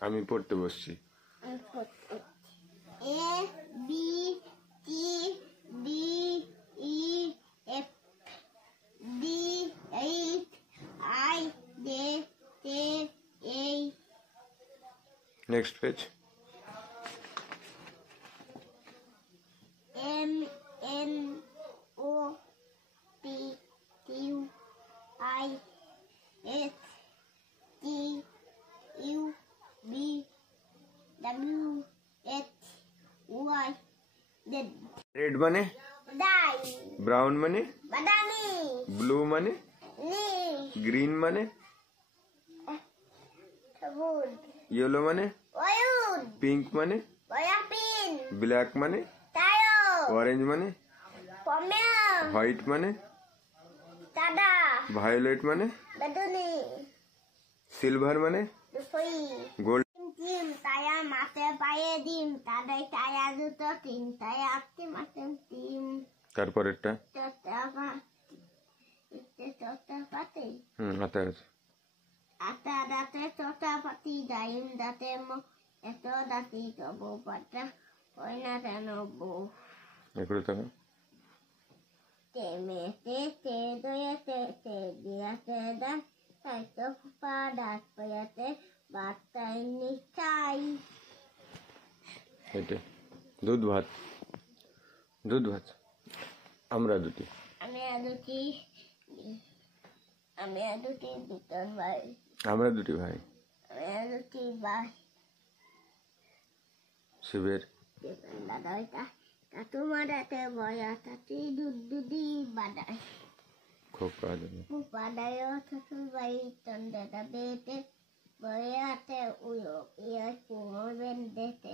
আমি পড়তে বসছি। A B C D E F D H I J K A. Next page. M N O P Q I S T U V W X Y Z. Red মানে Die. brown মানে Badami. blue মানে নীল. green মানে সবুজ. yellow মানে হলুদ. pink মানে গোলাপি. black মানে কালো. orange মানে কমলা. white মানে সাদা. violet মানে বেগুনি. silver মানে দুপুরি. gold. ডিম তায়া মাছে পায়ে ডিম তাদের তায়া দুটো তিন তায়া আটটি মাছে ডিম তারপরেরটা চটা পাতি হাতে আছে আটা দাঁতে চটা পাতি ডাইম দাঁতে এত দাঁতি তবু পাতা হয় না কেন বউ এগুলো তো তেমেতে তে দয়াতে তে দিয়াতে দান তাই তো ফুপা ডাক পেয়াতে বার্তায় নিচাই এটা দুধ ভাত আমরা দুটি দুজন ভাই আমরা দুটি ভাই দুটি ভাই শিবের দাদাইটা তাতু মারাতে বয়া তাতি দুধি বাদাই খোকা বাদায় শ্বশুর বাড়ি তন্দে দাদেতে বয়াতে উয়ো ইয়া কুমো বেন্দেতে